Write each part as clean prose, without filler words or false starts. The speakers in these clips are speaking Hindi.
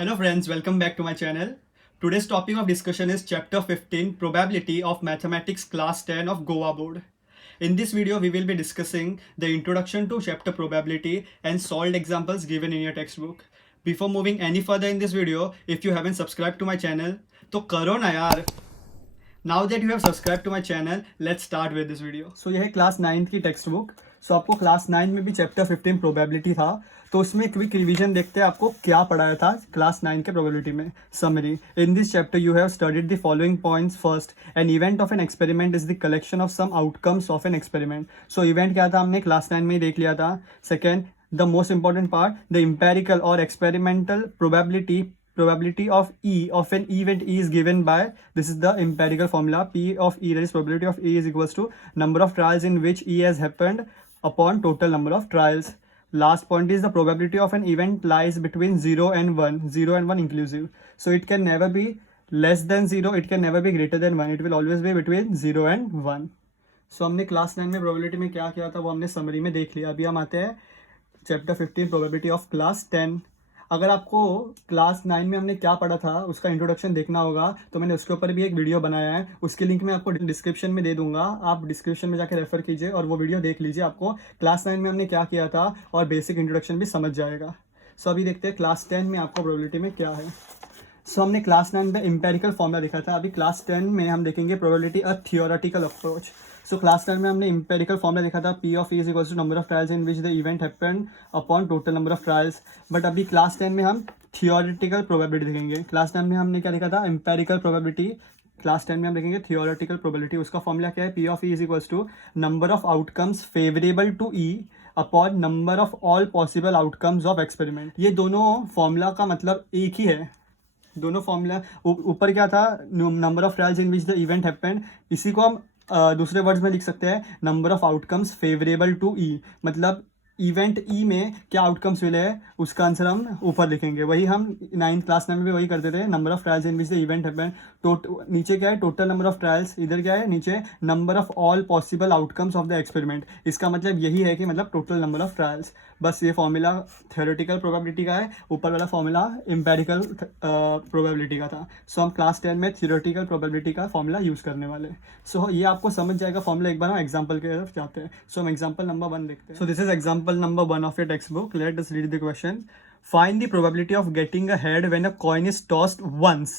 Hello friends, welcome back to my channel. Today's topic of discussion is chapter 15, Probability of Mathematics class 10 of Goa board. In this video we will be discussing the introduction to chapter probability and solved examples given in your textbook. Before moving any further in this video, if you haven't subscribed to my channel, तो करो ना यार. Now that you have subscribed to my channel, let's start with this video. So यह है क्लास 9 की टेक्स्ट बुक. सो आपको क्लास 9 में भी चैप्टर 15 प्रोबेबिलिटी था, तो उसमें क्विक रिवीजन देखते हैं आपको क्या पढ़ाया था क्लास 9 के प्रोबेबिलिटी में. Summary. In this chapter you have studied the following points. First, an event of an experiment is the collection of some outcomes of an experiment. So event क्या था हमने क्लास 9 में ही देख लिया था. Second, the most important part, the empirical or experimental probability of E of an event E is given by, this is the empirical formula, P of E, that is probability of E is equals to number of trials in which E has happened upon total number of trials. Last point is the probability of an event lies between 0 and 1, 0 and 1 inclusive. So it can never be less than 0, it can never be greater than 1, it will always be between 0 and 1. So हमने क्लास 9 में probability में क्या किया था वो हमने समरी में देख लिया. अभी हम आते हैं चैप्टर 15 प्रोबेबिलिटी ऑफ क्लास 10. अगर आपको क्लास 9 में हमने क्या पढ़ा था उसका इंट्रोडक्शन देखना होगा तो मैंने उसके ऊपर भी एक वीडियो बनाया है, उसकी लिंक मैं आपको डिस्क्रिप्शन में दे दूंगा. आप डिस्क्रिप्शन में जाकर रेफर कीजिए और वो वीडियो देख लीजिए, आपको क्लास 9 में हमने क्या किया था और बेसिक इंट्रोडक्शन भी समझ जाएगा. सो अभी देखते हैं क्लास 10 में आपको प्रोबेबिलिटी में क्या है. सो हमने क्लास 9 में एम्पेरिकल फॉर्मूला देखा था. अभी क्लास 10 में हम देखेंगे probability a theoretical approach. So class 10 में हमने एम्पेरिकल फॉर्मूला देखा था, P of E is equals to number of trials in which the event happened upon total number of trials. But अभी क्लास 10 में हम थियोरेटिकल प्रोबेबिलिटी देखेंगे. क्लास 10 में हमने क्या देखा था, एम्पेरिकल प्रोबेबिलिटी. क्लास 10 में हम देखेंगे थियोरेटिकल प्रोबेबिलिटी. उसका फॉर्मूला क्या है, P of E is equals to number of outcomes favourable to E upon number of all possible outcomes of experiment. ये दोनों फॉर्मूला का मतलब एक ही है. दोनों फॉर्मूला ऊपर क्या था, number of trials in which the event happened, इसी को हम दूसरे वर्ड्स में लिख सकते हैं number of outcomes favourable to E. मतलब इवेंट ई में क्या आउटकम्स मिले हैं उसका आंसर हम ऊपर लिखेंगे. वही हम क्लास 9 में भी वही करते थे. Number of trials in which the event happened, नीचे क्या है टोटल नंबर ऑफ ट्रायल्स, इधर क्या है नीचे number of all possible outcomes of the experiment. इसका मतलब यही है कि मतलब टोटल नंबर ऑफ ट्रायल्स. बस ये फॉर्मूला थ्योरेटिकल प्रोबेबिलिटी का है, ऊपर वाला फॉर्मूला एम्पेरिकल प्रोबेबिलिटी का था. सो हम क्लास 10 में थ्योरेटिकल प्रोबेबिलिटी का फॉर्मूला यूज़ करने वाले. सो ये आपको समझ जाएगा फॉर्मूला. एक बार हम एग्जाम्पल की तरफ जाते हैं. सो हम एग्जाम्पल नंबर 1 देखते हैं. So this is example number 1 of your textbook. Let us read the question. Find the probability of getting a head when a coin is tossed once.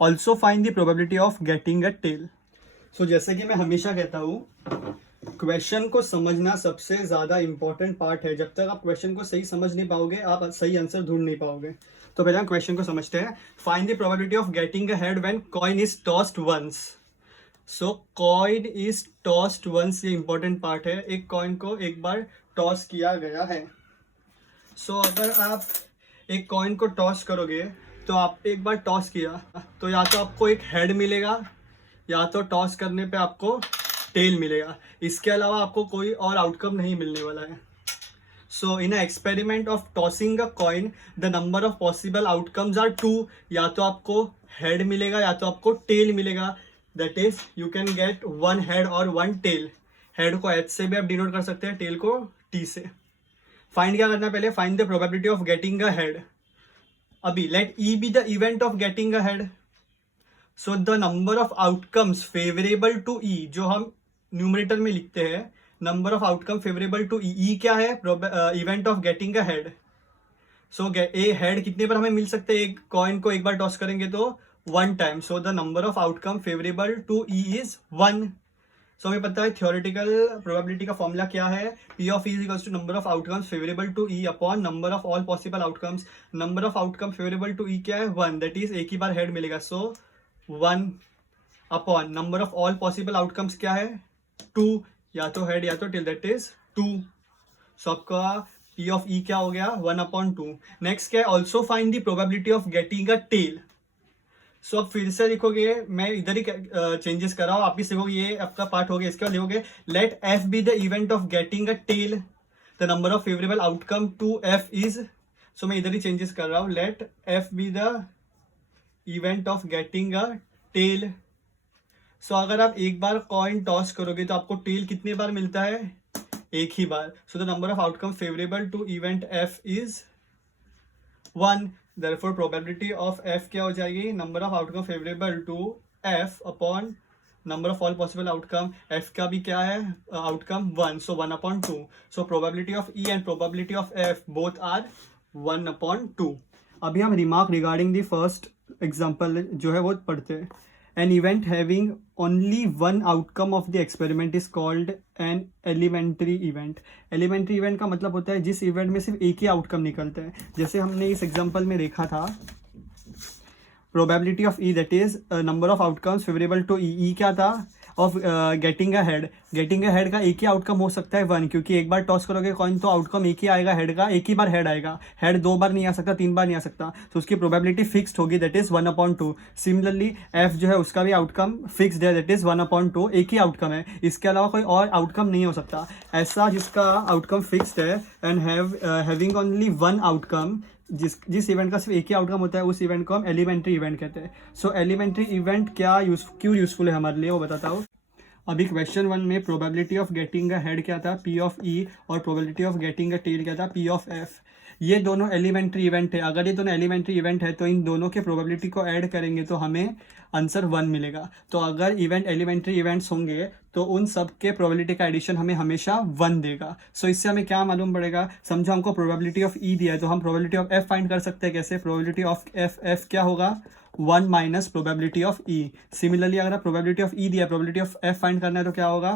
Also find the probability of getting a tail. So जैसे कि मैं हमेशा कहता हूँ, क्वेश्चन को समझना सबसे ज्यादा इंपॉर्टेंट पार्ट है. जब तक आप क्वेश्चन को सही समझ नहीं पाओगे आप सही आंसर ढूंढ नहीं पाओगे. तो पहले हम क्वेश्चन को समझते हैं. Find the probability of getting a head when coin is tossed once. So coin is tossed once, ये इंपॉर्टेंट पार्ट है. एक कॉइन को एक बार टॉस किया गया है. सो अगर आप एक कॉइन को टॉस करोगे तो आप एक बार टॉस किया तो या तो आपको एक हेड मिलेगा या तो टॉस करने पे आपको टेल मिलेगा. इसके अलावा आपको कोई और आउटकम नहीं मिलने वाला है. So in a experiment of tossing a coin the number of possible outcomes are 2. या तो आपको हेड मिलेगा या तो आपको टेल मिलेगा. That is you can get 1 head और 1 टेल. हेड को H से भी आप डिनोट कर सकते हैं, टेल को T से. फाइंड क्या करना है पहले, find the probability of getting a head. अभी let E be the event of getting a head. So the number of outcomes favourable to E, जो हम न्यूमरेटर में लिखते हैं, number of outcome favourable to E क्या है, event of getting a head. So a head कितने बार हमें मिल सकते हैं, एक कॉइन को एक बार टॉस करेंगे तो 1 time. So the number of outcome favourable to E is 1. सो हमें पता है थ्योरेटिकल प्रोबेबिलिटी का फॉर्मूला क्या है, P of E is equals to number of outcomes favourable to E upon number of all possible outcomes. Number of outcome favourable to E क्या है, 1. दैट इज एक ही बार हेड मिलेगा. सो 1 upon number of all possible outcomes क्या है 2, या तो हेड या तो टेल, दैट इज 2. सो आपका P ऑफ E क्या हो गया, 1/2. नेक्स्ट क्या है, also find the probability of getting a tail. So आप फिर से लिखोगे, मैं इधर ही चेंजेस कर रहा हूँ, आप भी सीखोगे, ये आपका पार्ट हो गया. इसके बाद लिखोगे let F be the event of getting a tail, the number of favourable outcome to F is. So मैं इधर ही चेंजेस कर रहा हूँ, let F be the event of getting a tail. So अगर आप एक बार कॉइन टॉस करोगे तो आपको टेल कितने बार मिलता है, एक ही बार. So the number of outcome favourable to event F is 1. Therefore probability of F क्या हो जाएगी, number of outcome favourable to F upon number of all possible outcome. F का भी क्या है outcome 1, so 1/2. So probability of E and probability of F both are 1/2. अभी हम remark regarding the first example जो है वो पढ़ते हैं. An event having only one outcome of the experiment is called an elementary event. Elementary event का मतलब होता है जिस इवेंट में सिर्फ एक ही आउटकम निकलता है. जैसे हमने इस एग्जांपल में देखा था probability of E that is number of outcomes favourable to E. E क्या था, of getting a head. Getting a head का एक ही आउटकम हो सकता है 1, क्योंकि एक बार टॉस करोगे कॉइन तो आउटकम एक ही आएगा हेड का, एक ही बार हेड आएगा. हेड 2 बार नहीं आ सकता, 3 बार नहीं आ सकता, तो उसकी प्रोबेबिलिटी फिक्स्ड होगी दैट इज 1/2. सिमिलरली एफ जो है उसका भी आउटकम फिक्स्ड है दैट इज 1/2. एक ही आउटकम है, इसके अलावा कोई और आउटकम नहीं हो सकता. ऐसा जिसका आउटकम फिक्स्ड है and having only one outcome, जिस इवेंट का सिर्फ एक ही आउटकम होता है उस इवेंट को हम एलिमेंट्री इवेंट कहते हैं. सो एलिमेंट्री इवेंट क्यों यूजफुल है हमारे लिए वो बताता हूँ. अभी क्वेश्चन 1 में probability of getting a head क्या था, पी ऑफ ई, और probability of getting a tail क्या था, पी ऑफ एफ. ये दोनों एलिमेंट्री इवेंट है. अगर ये दोनों एलिमेंट्री इवेंट है तो इन दोनों के प्रोबेबिलिटी को ऐड करेंगे तो हमें आंसर 1 मिलेगा. तो अगर इवेंट एलिमेंट्री इवेंट्स होंगे तो उन सब के प्रोबेबिलिटी का एडिशन हमें हमेशा 1 देगा. सो इससे हमें क्या मालूम पड़ेगा, समझो हमको प्रोबेबिलिटी ऑफ ई दिया है तो हम प्रोबेबिलिटी ऑफ एफ फाइंड कर सकते हैं. कैसे, प्रोबेबिलिटी ऑफ एफ क्या होगा 1 minus probability of E. Similarly अगर आप प्रोबेबिलिटी ऑफ ई दिया है, प्रोबेबिलिटी ऑफ एफ फाइंड करना है तो क्या होगा,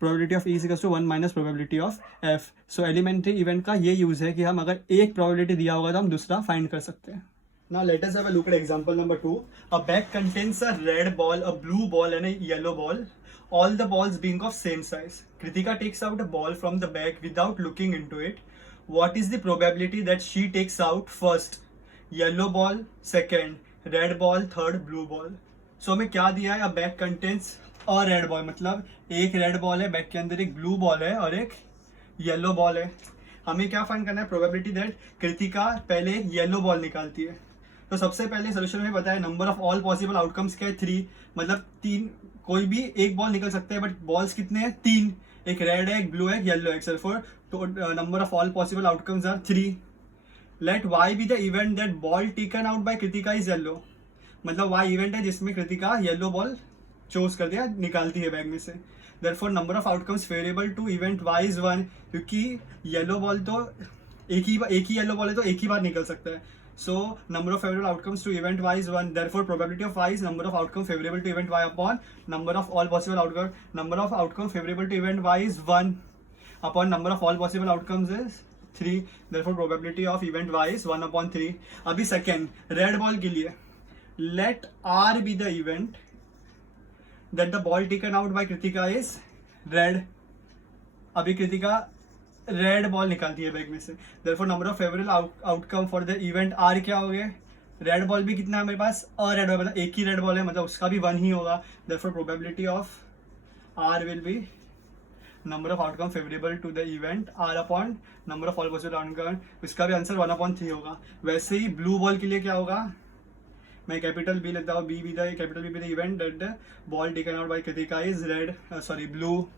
probability of E equals to 1 minus probability of F. So elementary event का ये यूज है कि हम अगर एक प्रोबेबिलिटी दिया होगा तो हम दूसरा फाइंड कर सकते हैं. Now let us have a look at example number 2. A bag contains a red ball, a blue ball and a yellow ball. All the balls being of same size. Kritika takes out a ball from the bag without looking into it. What is the probability that she takes out first? Yellow ball, second. Red ball, third. Blue ball. So हमें क्या दिया है, a bag contains a red ball, मतलब एक रेड बॉल है, बैग के अंदर एक ब्लू बॉल है और एक येलो बॉल है. हमें क्या फाइंड करना है, प्रोबेबिलिटी दैट कृतिका पहले येलो बॉल निकालती है. तो सबसे पहले सोल्यूशन में बताया number of all possible outcomes क्या है 3, मतलब 3, कोई भी एक बॉल निकल सकता है बट बॉल्स कितने हैं 3, एक रेड है, एक ब्लू है, एक येलो है. एक्सेप्ट तो number of all possible outcomes are 3. Let Y be the event that ball taken out by Kritika is yellow, मतलब वाई इवेंट है जिसमें कृतिका येलो बॉल चूज कर दिया, निकालती है बैग में से. Therefore number of outcomes favourable to event Y is 1, क्योंकि येलो बॉल तो एक ही येलो बॉल है तो एक ही बार निकल सकता है. So number of favorable outcomes to event y is 1. Therefore probability of y is number of outcome favorable to event y upon number of all possible outcome. Number of outcome favorable to event y is 1 upon number of all possible outcomes is 3. Therefore probability of event y is 1/3. अभी second red ball के लिए let r be the event that the ball taken out by Kritika is red. अभी कृतिका रेड बॉल निकालती है बैग में से. Therefore number of favourable outcome for the event are क्या हो गए, रेड बॉल भी कितना है मेरे पास, और रेड बॉल मतलब एक ही रेड बॉल है, मतलब उसका भी 1 ही होगा. Therefore probability of R will be number of outcome favourable to the event R upon number of all possible outcome, इसका भी आंसर 1/3 होगा. वैसे ही ब्लू बॉल के लिए क्या होगा, मैं कैपिटल बी लेता हूँ, be with the capital be with the event that the ball taken out by Kritika is red, sorry blue.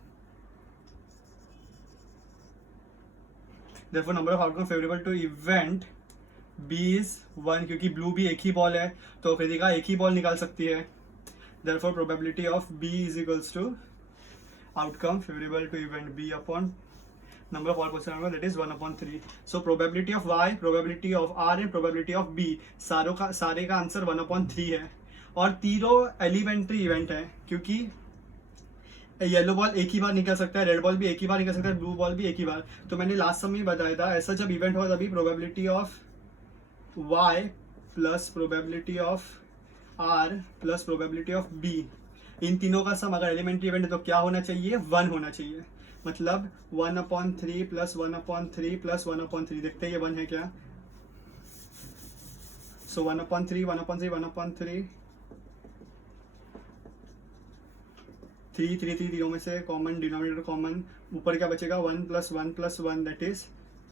Therefore number of outcome favorable to event B is 1, क्योंकि ब्लू भी एक ही बॉल है तो कृतिका एक ही बॉल निकाल सकती है. Therefore probability of B is equals to outcome favorable to event B upon number of all possible outcomes, that is 1/3. So probability of Y, probability of R and probability of B सारे का आंसर 1/3 है. और तीनों एलिमेंट्री इवेंट है क्योंकि येलो बॉल एक ही बार निकल सकता है, रेड बॉल भी एक ही बार निकल सकता है, ब्लू बॉल भी एक ही बार. तो मैंने लास्ट समय बताया था ऐसा जब इवेंट हुआ तभी probability of y plus probability of r plus probability of b, इन तीनों का सम अगर एलिमेंट्री इवेंट है तो क्या होना चाहिए, 1 होना चाहिए. मतलब 1/3 प्लस 1/3 प्लस 1/3, देखते हैं ये 1 है क्या. सो 1/3 1/3 1/3 3 तीनों में से कॉमन डिनोमिनेटर कॉमन, ऊपर क्या बचेगा 1 + 1 + 1 दैट इज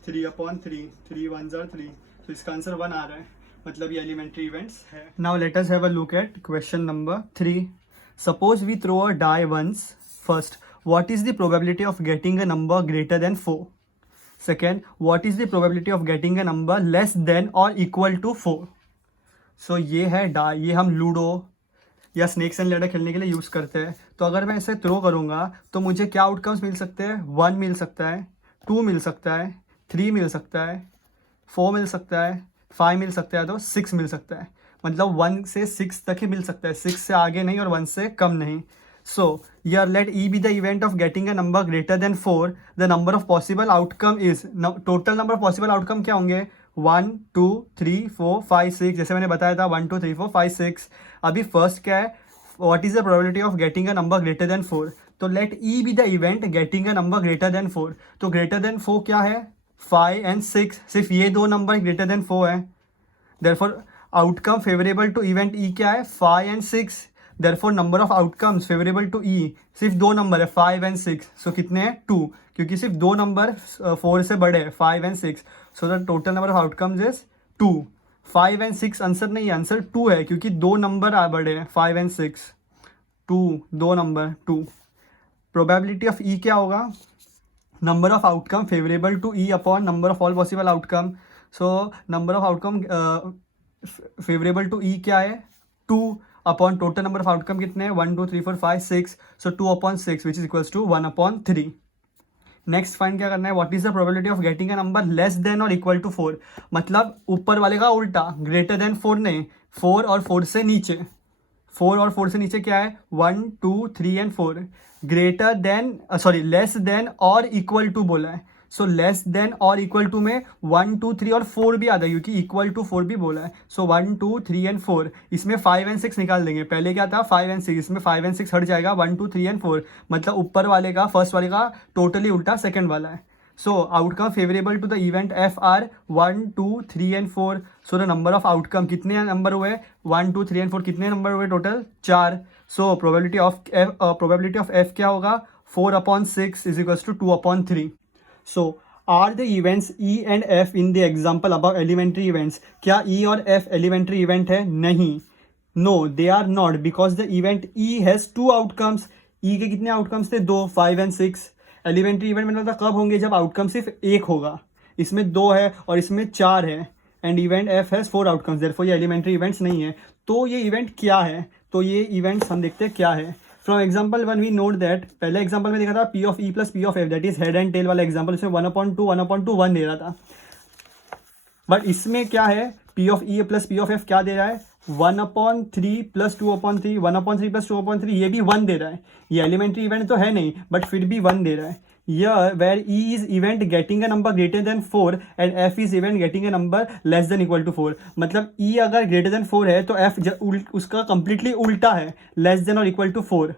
3/3, 3 1s are 3. तो इसका आंसर 1 आ रहा है, मतलब ये एलिमेंट्री इवेंट्स है. Now let us have a look at question number 3. Suppose we throw a die once first, what is the probability of getting a number greater than 4? Second, what is the probability of getting a number less than और इक्वल टू 4. सो ये है डाई, ये हम लूडो या स्नेक्स एंड लैडर खेलने के लिए यूज़ करते हैं. तो अगर मैं इसे थ्रो करूँगा तो मुझे क्या आउटकम्स मिल सकते हैं? 1 मिल सकता है, 2 मिल सकता है, 3 मिल सकता है, 4 मिल सकता है, 5 मिल सकता है, तो 6 मिल सकता है. मतलब 1 से 6 तक ही मिल सकता है, 6 से आगे नहीं और 1 से कम नहीं. सो here let E be the event of getting a number greater than 4. The number of possible outcome is, total number of possible outcome क्या होंगे? 1 2 3 4 5 6, जैसे मैंने बताया था 1 2 3 4 5 6. अभी फर्स्ट क्या है? What is the probability of getting a number greater than 4? तो let E be the event getting a number greater than 4. तो greater than 4 क्या है? 5 and 6. सिर्फ ये दो नंबर greater than 4 है. Therefore outcome favorable to event E क्या है? 5 and 6. Therefore number of outcomes favorable to E सिर्फ दो नंबर है, 5 and 6. सो कितने हैं? 2, क्योंकि सिर्फ दो नंबर 4 से बड़े हैं, 5 and 6. So the total number of outcomes is 2. 5 and 6 answer नहीं है, आंसर 2 है, क्योंकि दो नंबर बड़े हैं, 5 and 6. 2, दो नंबर 2. प्रोबेबिलिटी ऑफ E क्या होगा? Number of outcome favourable to E upon number of all possible outcome. So number of outcome favourable to E क्या है? 2 upon total number of outcome कितने हैं? 1 2 3 4 5 6. So 2 upon 6 which is equals to 1 upon 3. Next find क्या करना है? What is the probability of getting a number less than और इक्वल टू 4. मतलब ऊपर वाले का उल्टा, ग्रेटर देन 4 नहीं, 4 और 4 से नीचे. 4 और 4 से नीचे क्या है? 1 2 3 and 4. Greater than less than और इक्वल टू बोला है. सो लेस देन और इक्वल टू में 1 2 3 और 4 भी आता है, क्योंकि इक्वल टू 4 भी बोला है. सो 1 2 3 एंड 4. इसमें 5 एंड 6 निकाल देंगे. पहले क्या था? 5 एंड 6. इसमें 5 एंड 6 हट जाएगा, 1 2 3 एंड 4. मतलब ऊपर वाले का, फर्स्ट वाले का टोटली उल्टा सेकंड वाला है. So outcome favourable to the event F are 1 2 3 and 4. So the number of outcome कितने नंबर हुए? 1 2 3 एंड 4. कितने नंबर हुए total? 4. So probability of F क्या होगा? 4 upon 6 is equals to 2 upon 3. So are the events E and F in the example about elementary events? क्या E और F एलिमेंट्री इवेंट है? नहीं. No, they are not, because the event E has 2 outcomes. E के कितने आउटकम्स थे? 2, 5 एंड 6. एलिमेंट्री इवेंट मतलब कब होंगे? जब आउटकम सिर्फ एक होगा. इसमें 2 है और इसमें 4 है, and event F has 4 outcomes. Therefore ये एलिमेंट्री इवेंट्स नहीं है. तो ये इवेंट क्या है? तो ये इवेंट्स हम देखते हैं क्या है. From example 1 we note that, पहले एग्जाम्पल में देखा था P of E plus P of F, that is head and tail वाला एग्जाम्पल. इसमें 1/2 दे रहा था. बट इसमें क्या है? P of E plus P of F क्या दे रहा है? 1/3 प्लस 2/3. 1/3 प्लस 2/3 ये भी 1 दे रहा है. ये एलिमेंट्री इवेंट तो है नहीं, बट फिर भी 1 दे रहा है. Here where E is event getting a number greater than 4 and F is event getting a number less than equal to 4. मतलब E अगर greater than 4 है तो F उसका completely उल्टा है, less than or equal to 4.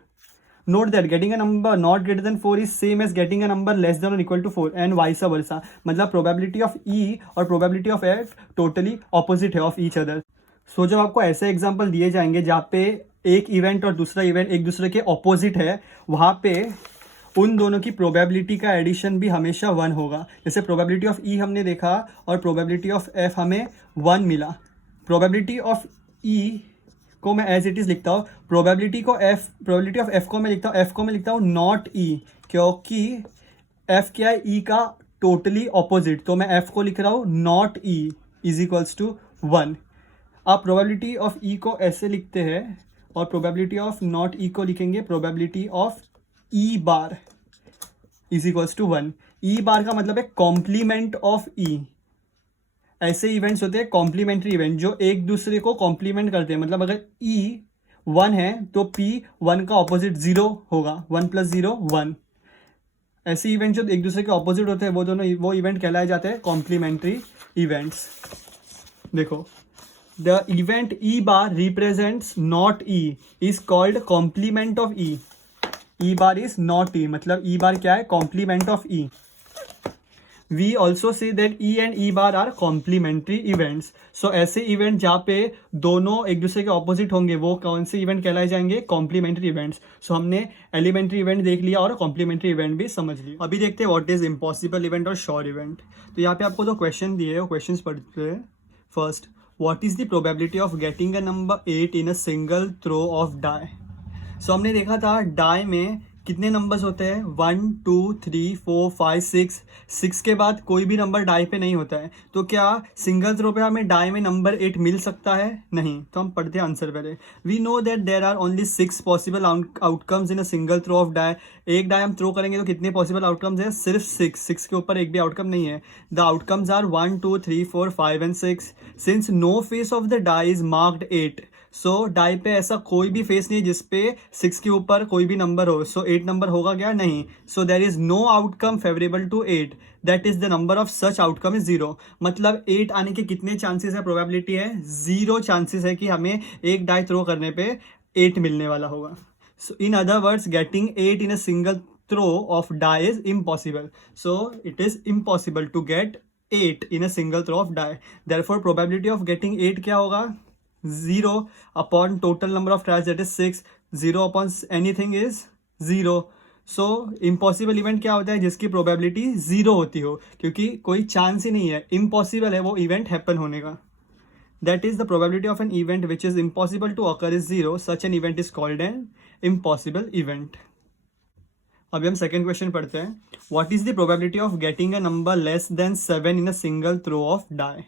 Note that getting a number not greater than 4 is same as getting a number less than or equal to 4 and vice versa. मतलब probability of E और probability of F totally opposite है of each other. So जब आपको ऐसे एग्जाम्पल दिए जाएंगे जहाँ पे एक इवेंट और दूसरा इवेंट एक दूसरे के ऑपोजिट है, वहाँ पे उन दोनों की प्रोबेबिलिटी का एडिशन भी हमेशा 1 होगा. जैसे प्रोबेबिलिटी ऑफ E हमने देखा और प्रोबेबिलिटी ऑफ F हमें 1 मिला. प्रोबेबिलिटी ऑफ E को मैं एज इट इज़ लिखता हूँ, प्रोबेबिलिटी ऑफ F को मैं लिखता हूँ नॉट E, क्योंकि F क्या है? E का टोटली ऑपोजिट. तो मैं F को लिख रहा हूँ not E is equals to 1. आप प्रोबेबिलिटी ऑफ E को ऐसे लिखते हैं और प्रोबेबिलिटी ऑफ नॉट E को लिखेंगे probability of E bar is equals to 1. E bar का मतलब है कॉम्प्लीमेंट ऑफ E. ऐसे इवेंट्स होते हैं कॉम्प्लीमेंट्री इवेंट जो एक दूसरे को कॉम्प्लीमेंट करते हैं. मतलब अगर E 1 है तो P 1 का ऑपोजिट 0 होगा. 1 + 0 1. ऐसे इवेंट जो एक दूसरे के ऑपोजिट होते हैं वो इवेंट कहलाए जाते हैं कॉम्प्लीमेंट्री इवेंट्स. देखो, the event E bar represents not E is called complement of E. E bar is not E, मतलब E बार क्या है? Complement of E. We also say that E and E bar are complementary events. So ऐसे इवेंट जहाँ पे दोनों एक दूसरे के ऑपोजिट होंगे वो कौन से इवेंट कहलाए जाएंगे? Complementary events. सो हमने एलिमेंट्री इवेंट देख लिया और कॉम्प्लीमेंट्री इवेंट भी समझ लिया. अभी देखते हैं व्हाट इज इम्पॉसिबल इवेंट और श्योर इवेंट. तो यहाँ पे आपको दो क्वेश्चन दिए हैं, वो क्वेश्चन पढ़ते हैं. First, what is the probability of getting a number 8 in a single throw of die? So हमने देखा था डाई में कितने नंबर्स होते हैं 1 2 3 4 5 6, 6 के बाद कोई भी नंबर डाई पे नहीं होता है, तो क्या सिंगल थ्रो पे हमें डाई में नंबर 8 मिल सकता है? नहीं। तो हम पढ़ते हैं आंसर पहले। We know that there are only 6 possible outcomes in a single throw of die. एक डाई हम थ्रो करेंगे तो कितने पॉसिबल आउटकम्स है? सिर्फ 6 के ऊपर एक भी आउटकम नहीं है। The outcomes are 1 2 3 4 5 and 6। Since no face of the die is marked 8, so die पे ऐसा कोई भी फेस नहीं है जिसपे 6 के ऊपर कोई भी नंबर हो, सो 8 नंबर होगा क्या? नहीं। So there is no outcome favourable to 8, that is the number of such outcome is 0। मतलब 8 आने के कितने चांसेस है? प्रोबेबिलिटी है 0 चांसेस है कि हमें एक डाई थ्रो करने पे 8 मिलने वाला होगा। So in other words getting 8 in a single throw of die is impossible. So it is impossible to get 8 in a single throw of die. Therefore probability of getting 8 क्या होगा? 0 upon total number of tries, that is 6. 0 upon anything is 0. So impossible event क्या होता है? जिसकी प्रोबेबिलिटी 0 होती हो, क्योंकि कोई चांस ही नहीं है, इम्पॉसिबल है वो इवेंट हैपन होने का। That is the probability of an event which is impossible to occur is 0. Such an event is called an impossible event. अभी हम सेकेंड क्वेश्चन पढ़ते हैं। What is the probability of getting a number less than 7 in a single throw of die?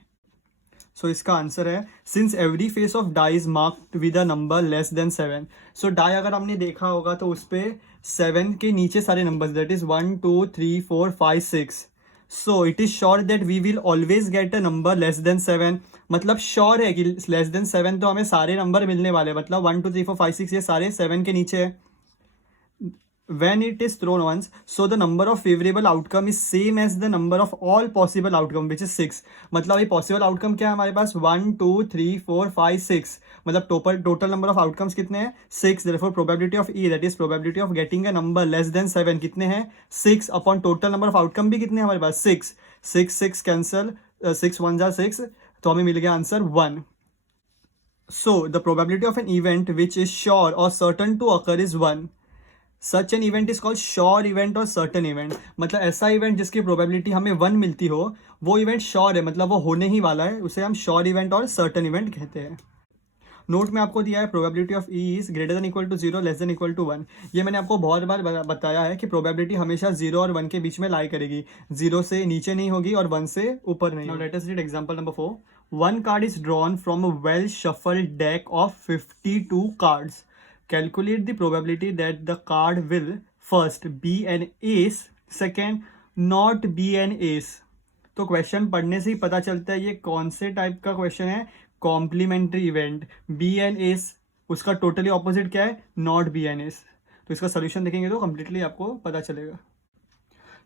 So इसका आंसर है since every face of die is marked with a number less than 7। So die अगर हमने देखा होगा तो उस पर 7 के नीचे सारे numbers, that is 1 2 3 4 5 6। So it is sure that we will always get a number less than 7। मतलब श्योर है कि लेस देन 7 तो हमें सारे नंबर मिलने वाले, मतलब 1 2 3 4 5 6 ये सारे 7 के नीचे है। When it is thrown once, so the number of favorable outcome is same as the number of all possible outcome, which is 6. मतलब ये possible outcome क्या है हमारे पास? 1 2 3 4 5 6। मतलब total number of outcomes कितने हैं? 6. Therefore probability of E, that is probability of getting a number less than 7 कितने हैं? 6 upon total number of outcome भी कितने हैं हमारे पास? 6 6 cancel, 6 1 जा 6, तो हमें मिल गया answer 1. So the probability of an event which is sure or certain to occur is 1. Such an event is called sure event और सर्टन इवेंट। मतलब ऐसा इवेंट जिसकी प्रोबेबिलिटी हमें 1 मिलती हो, वो इवेंट श्योर है, मतलब वो होने ही वाला है, उसे हम श्योर इवेंट और सर्टन इवेंट कहते हैं। नोट में आपको दिया है probability of E is greater than equal to 0 less than equal to 1। ये मैंने आपको बहुत बार बताया है कि प्रोबेबिलिटी हमेशा 0 और 1 के बीच में लाई करेगी, 0 से नीचे नहीं होगी और 1 से ऊपर नहीं। Late us read example number 4। One card is drawn from a well shuffled deck of 52 cards. Calculate the probability that the card will first be an ace, second not be an ace। तो क्वेश्चन पढ़ने से ही पता चलता है ये कौन से टाइप का क्वेश्चन है। Complementary event, B N S, उसका टोटली ऑपोजिट क्या है? Not B N S. तो इसका सोल्यूशन देखेंगे तो कंप्लीटली आपको पता चलेगा।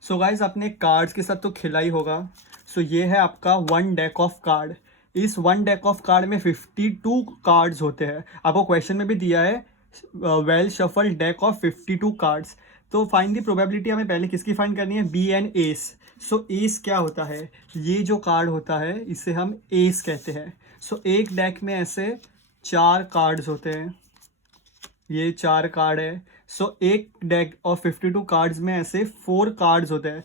सो गाइज आपने कार्ड्स के साथ तो खेला ही होगा। सो ये है आपका वन डेक ऑफ कार्ड। इस वन डेक ऑफ कार्ड में 52 कार्ड्स होते हैं। आपको क्वेश्चन में भी दिया है well shuffled deck of 52 cards. तो फाइंड द प्रोबेबिलिटी हमें पहले किसकी फाइंड करनी है? Be N ace. So S क्या होता है? ये जो कार्ड होता है इसे हम एस कहते हैं। सो एक डेक में ऐसे 4 कार्ड्स होते हैं, ये 4 कार्ड है। सो एक डेक ऑफ 52 कार्ड्स में ऐसे 4 कार्ड्स होते हैं,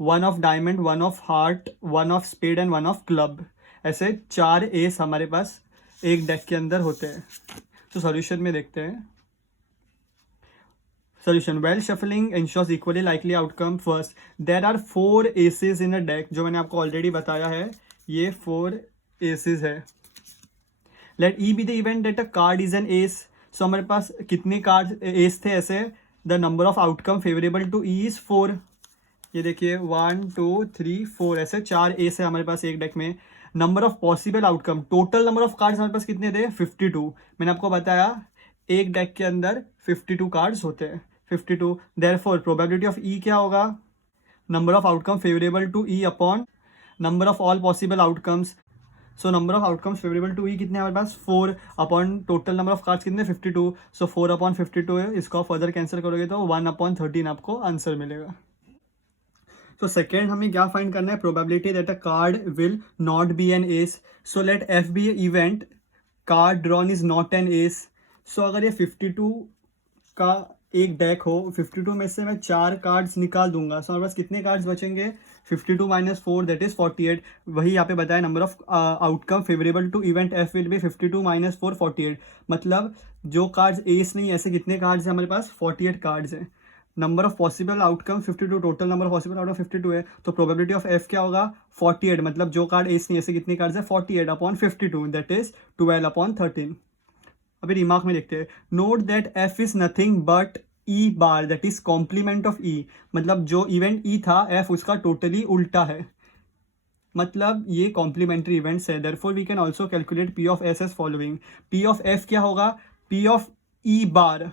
1 of diamond, 1 of heart, 1 of spade and 1 of club. ऐसे 4 एस हमारे पास एक डेक के अंदर होते हैं। तो सॉल्यूशन में देखते हैं। Solution, well shuffling ensures equally likely outcome. First, there are 4 aces in a deck, जो मैंने आपको ऑलरेडी बताया है, ये 4 एसेस है। Let E be the event that a card is an ace. सो हमारे पास कितने कार्ड एस थे ऐसे? The number of outcome favourable to E is 4। ये देखिए 1 2 3 4 ऐसे 4 एस है हमारे पास एक डेक में। Number of possible outcome, total number of cards हमारे पास कितने थे? 52। मैंने आपको बताया एक डेक के अंदर 52 कार्ड्स होते हैं, 52। देयरफॉर प्रोबेबिलिटी ऑफ ई क्या होगा? Number of outcome favourable to E upon number of all possible outcomes. So number of outcomes favourable to E कितने हमारे पास? 4 upon total number of cards कितने? 52। सो 4 अपॉन 52 है, इसको फर्दर कैंसिल करोगे तो 1 अपॉन 13 आपको आंसर मिलेगा। तो सेकेंड हमें क्या फाइंड करना है? Probability that a card will not B N ace. So let F be event card drawn is not an ace. सो अगर ये 52 का एक डेक हो, 52 में से मैं 4 कार्ड्स निकाल दूंगा, सो हमारे पास कितने कार्ड्स बचेंगे? 52 माइनस 4 दैट इज 48। वही यहाँ पे बताया number of outcome favourable to event F will be 52 minus 4 48। मतलब जो कार्ड्स एस नहीं, ऐसे कितने कार्ड्स हैं हमारे पास? 48 कार्ड्स हैं। Number of possible outcome 52, total number of possible outcome 52 है, तो प्रोबेबिलिटी ऑफ एफ क्या होगा 48, मतलब जो कार्ड एस नहीं ऐसे कितने कार्ड्स है 48/52, दैट इज 12/13। अभी रिमार्क में देखते हैं, note that F is nothing but E bar that is complement of E, मतलब जो इवेंट ई था एफ उसका टोटली उल्टा है, मतलब ये कॉम्प्लीमेंट्री इवेंट्स है। Therefore we can also calculate P of S as following, P of F क्या होगा पी ऑफ ई बार,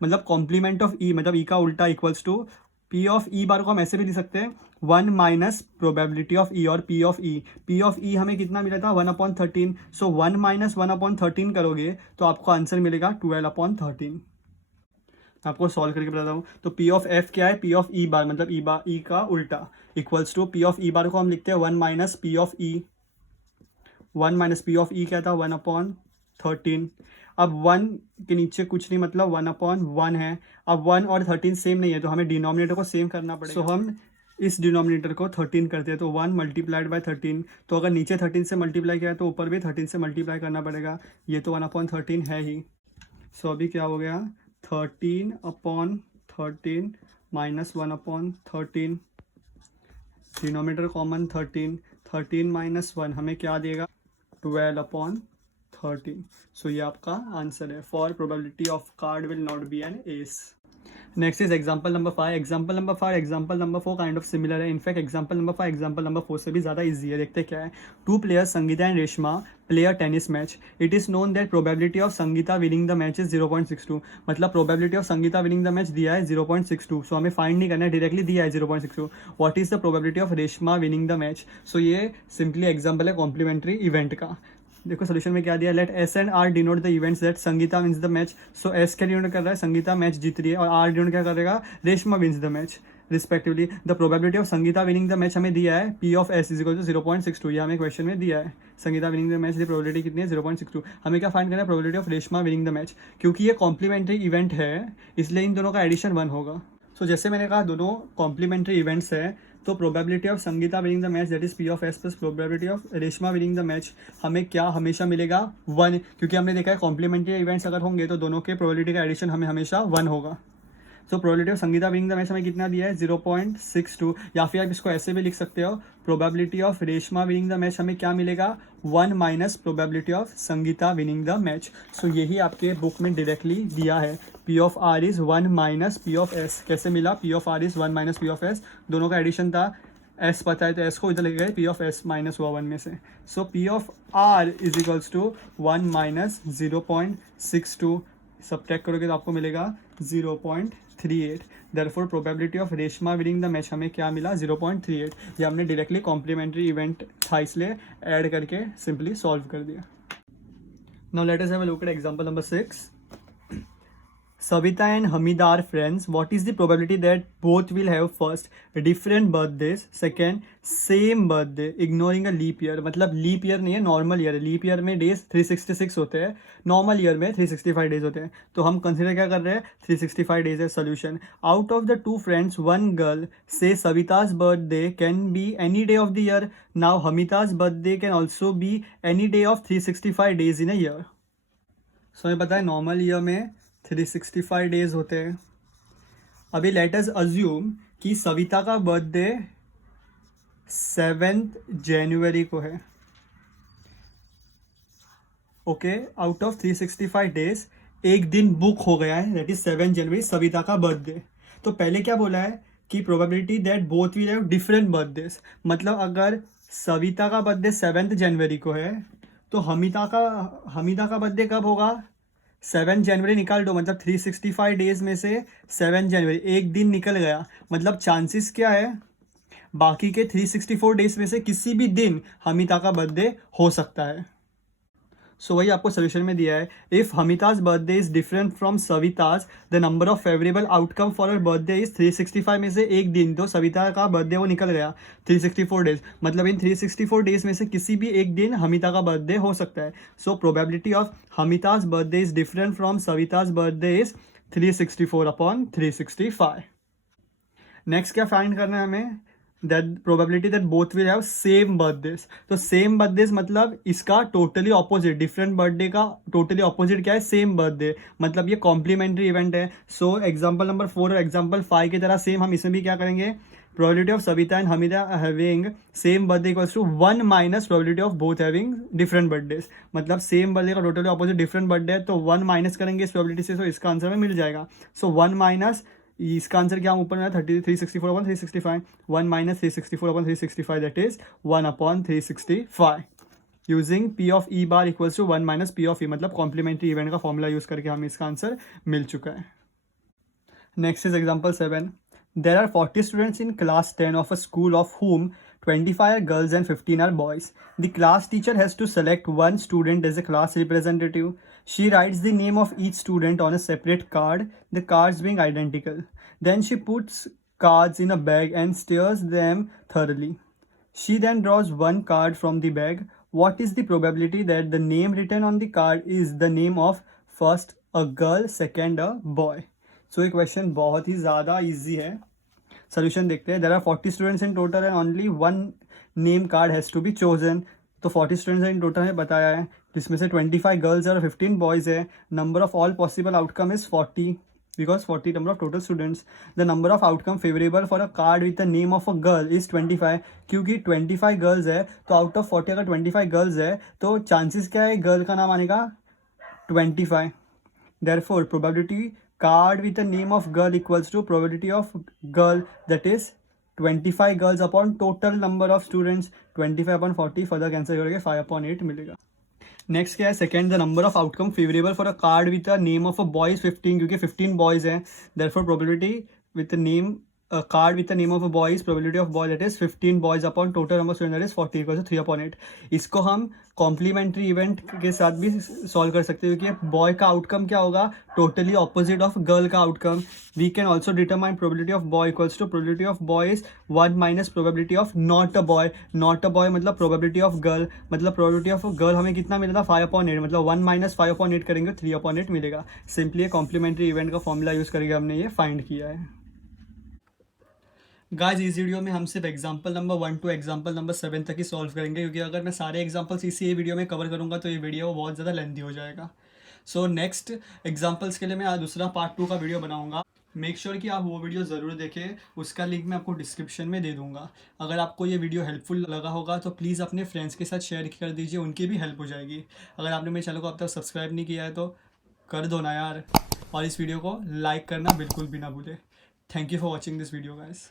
मतलब कॉम्प्लीमेंट ऑफ ई मतलब ई का उल्टा equals to P of E bar को हम ऐसे भी लिख सकते हैं 1 माइनस प्रोबेबिलिटी ऑफ ई और P of E. P of E हमें कितना मिला था 1/13, सो 1 माइनस 1/13 करोगे तो आपको आंसर मिलेगा 12/13। आपको सॉल्व करके बताता हूँ, तो पी ऑफ एफ क्या है पी ऑफ ई बार मतलब ई का उल्टा equals to P of E bar को हम लिखते हैं 1 minus P of E, 1 minus P of E क्या था 1/13। अब 1 के नीचे कुछ नहीं मतलब 1/1 है। अब 1 और 13 सेम नहीं है तो हमें डिनोमिनेटर को सेम करना पड़ेगा। सो हम इस डिनोमिनेटर को 13 करते हैं, तो 1 मल्टीप्लाइड बाय 13, तो अगर नीचे 13 से मल्टीप्लाई किया है तो ऊपर भी 13 से मल्टीप्लाई करना पड़ेगा, ये तो 1/13 है ही। सो अभी क्या हो गया 13/13 माइनस 1/13, डिनोमिनेटर कॉमन 13 माइनस 1 हमें क्या देगा 12/13। सो ये आपका आंसर है for probability of card will not B N ace. Next is example number 5। Example number 4 kind of similar है, in fact example number 5 example number 4 से भी ज़्यादा ईजी है। देखते क्या है, 2 players Sangeeta and Reshma play a tennis match, it is known that probability of Sangeeta winning the match is 0.62, मतलब probability of Sangeeta winning the match दिया है 0.62, सो हमें फाइंड नहीं करना है, डायरेक्टली दिया है 0.62। What is the probability of Reshma winning the match, so ये सिंपली एग्जाम्पल है कॉम्प्लीमेंट्री इवेंट का। देखो सोल्यूशन में क्या दिया, let S and R denote the events that Sangeeta wins the match, so S क्या डिनोट कर रहा है संगीता मैच जीत रही है, और आर डिनोट क्या करेगा Reshma wins the match respectively. The probability of Sangeeta winning the match हमें दिया है P of S is equal to 0.62, ये हमें क्वेश्चन में दिया है। संगीता विनिंग द मैच की प्रोबेबिलिटी कितनी है 0.62, हमें क्या फाइंड करना है probability of Reshma winning the match. क्योंकि ये कॉम्प्लीमेंट्री इवेंट है इसलिए इन दोनों का एडिशन 1 होगा। सो जैसे मैंने कहा दोनों कॉम्प्लीमेंट्री इवेंट्स है, तो probability of Sangeeta winning the match that is P of S plus probability of Reshma winning the match हमें क्या हमेशा मिलेगा 1, क्योंकि हमने देखा है कॉम्प्लीमेंट्री इवेंट्स अगर होंगे तो दोनों के प्रोबेबिलिटी का एडिशन हमें हमेशा 1 होगा। सो probability of Sangeeta winning the match हमें कितना दिया है 0.62, या फिर आप इसको ऐसे भी लिख सकते हो probability of Reshma winning the match हमें क्या मिलेगा 1 minus probability of Sangeeta winning the match. So यही आपके बुक में डायरेक्टली दिया है, P of R is 1 minus P of S. कैसे मिला, P of R is 1 minus P of S, दोनों का एडिशन था, एस पता है तो एस को इधर लेके गए पी ऑफ एस माइनस हुआ 1 में से। So P of R is equals to 1 minus 0.62, subtract करोगे तो आपको मिलेगा 0.38। Therefore probability of Reshma winning the match हमें क्या मिला 0.38, ये हमने डायरेक्टली कॉम्प्लीमेंट्री इवेंट था इसलिए ऐड करके सिंपली सॉल्व कर दिया। Now let us have a look eight example number 6। Savita and Hamida are friends. What is the probability that both will have first different birthdays, second same birthday, ignoring a leap year? मतलब leap year नहीं है, normal year है। leap year में days 366 होते हैं, normal year में 365 days होते हैं, तो हम consider क्या कर रहे हैं 365 days है। solution, out of the two friends one girl say Savita's birthday can be any day of the year. Now Hamida's birthday can also be any day of 365 days in a year. So हमें पता है normal year में 365 डेज होते हैं। अभी लेट अस अज्यूम कि सविता का बर्थडे 7 जनवरी को है। ओके, आउट ऑफ 365 डेज एक दिन बुक हो गया है, दैट इज 7 जनवरी सविता का बर्थडे। तो पहले क्या बोला है कि probability that both will have different birthdays, मतलब अगर सविता का बर्थडे 7 जनवरी को है तो हमीदा का बर्थडे कब होगा 7 जनवरी निकाल दो, मतलब 365 डेज में से 7 जनवरी एक दिन निकल गया, मतलब चांसेस क्या है बाकी के 364 डेज में से किसी भी दिन हमीदा का बर्थडे हो सकता है। सो वही आपको सोल्यूशन में दिया है, if Hamida's birthday is different from Savita's the number of favourable outcome for her birthday is 365 में से एक दिन, तो सविता का बर्थडे वो निकल गया 364 डेज, मतलब इन 364 डेज में से किसी भी एक दिन हमीदा का बर्थडे हो सकता है। So probability of Hamida's birthday is different from Savita's birthday is 364/365। Next क्या फाइंड करना है हमें, that probability that both will have same birthdays. तो सेम बर्थडेज मतलब इसका टोटली ऑपोजिट, डिफरेंट बर्थडे का टोटली ऑपोजिट क्या है, सेम बर्थडे, मतलब ये कॉम्प्लीमेंट्री इवेंट है. सो एग्जाम्पल नंबर 4 और एग्जाम्पल 5 की तरह सेम हम इसमें भी क्या करेंगे, probability of Savita and Hamida having same birthday equals to 1 minus probability of both having different birthdays. मतलब सेम बर्थडे का टोटली ऑपोजिट डिफरेंट बर्थडे है, तो 1 माइनस करेंगे इस प्रोबेबिलिटी से, तो इसका आंसर में मिल जाएगा. सो 1 माइनस, इसका आंसर क्या हम ऊपर में 364/365, 1 minus 364/365 that is 1/365. Using P of E bar equals to 1 minus P of E, मतलब कॉम्प्लीमेंट्री इवेंट का फॉर्मूला यूज करके हमें इसका आंसर मिल चुका है. Next is example 7. There are 40 students in class 10 of a school of whom 25 are girls and 15 are boys. The class teacher has to select one student as a class representative. She writes the name of each student on a separate card, the cards being identical. Then she puts cards in a bag and stirs them thoroughly. She then draws one card from the bag. What is the probability that the name written on the card is the name of first a girl, second a boy? सो ये क्वेश्चन बहुत ही ज़्यादा ईजी है. सोल्यूशन देखते हैं. There are 40 students in total and only one name card has to be chosen. तो 40 स्टूडेंट्स इन टोटल है बताया है, जिसमें से 25 गर्ल्स और 15 बॉयज़ है. Number of all possible outcome is 40 because 40 number of total students. The number of outcome favourable for a card with the name of a girl is 25. क्योंकि 25 गर्ल्स है तो आउट ऑफ 40 अगर 25 गर्ल्स है तो चांसेस क्या है गर्ल का नाम आने का, 25. Therefore probability card with the name of girl equals to probability of girl, that is 25 girls upon total number of students, 25/40 further cancel करके 5/8 मिलेगा. नेक्स्ट क्या है, second, the number of outcome favourable for a card with the name of a boys 15, क्योंकि 15 बॉयज हैं. Therefore probability with the name card with the name of a boys, probability of boy that is 15 boys upon total number student that is 40 equal to 3/8. इसको हम कॉम्प्लीमेंट्री इवेंट के साथ भी सॉल्व कर सकते हैं, क्योंकि बॉय का आउटकम क्या होगा, टोटली ऑपोजिट ऑफ गर्ल का outcome. We can also determine probability of boy equals to probability of boy is 1 minus probability of not a boy. Not a boy मतलब प्रोबेबिलिटी ऑफ गर्ल, मतलब प्रोबेबिलिटी ऑफ गर्ल हमें कितना मिलेगा 5/8, मतलब 1 माइनस 5/8 करेंगे 3/8 मिलेगा. सिंपली कॉम्प्लीमेंट्री इवेंट का फॉर्मूला यूज करके हमने ये फाइंड किया है. गाइस इस वीडियो में हम सिर्फ example number 1 two example number 7 तक ही सॉल्व करेंगे, क्योंकि अगर मैं सारे एग्जांपल्स इसी वीडियो में कवर करूंगा तो ये वीडियो बहुत ज़्यादा लेंथी हो जाएगा. सो नेक्स्ट एग्जांपल्स के लिए मैं दूसरा पार्ट 2 का वीडियो बनाऊंगा. मेक श्योर कि आप वो वीडियो ज़रूर देखें, उसका लिंक मैं आपको डिस्क्रिप्शन में दे दूंगा. अगर आपको ये वीडियो हेल्पफुल लगा होगा तो प्लीज़ अपने फ्रेंड्स के साथ शेयर कर दीजिए, उनकी भी हेल्प हो जाएगी. अगर आपने मेरे चैनल को अब तक सब्सक्राइब नहीं किया है तो कर दो ना यार, और इस वीडियो को लाइक करना बिल्कुल भी ना भूलें. Thank you for watching this video guys.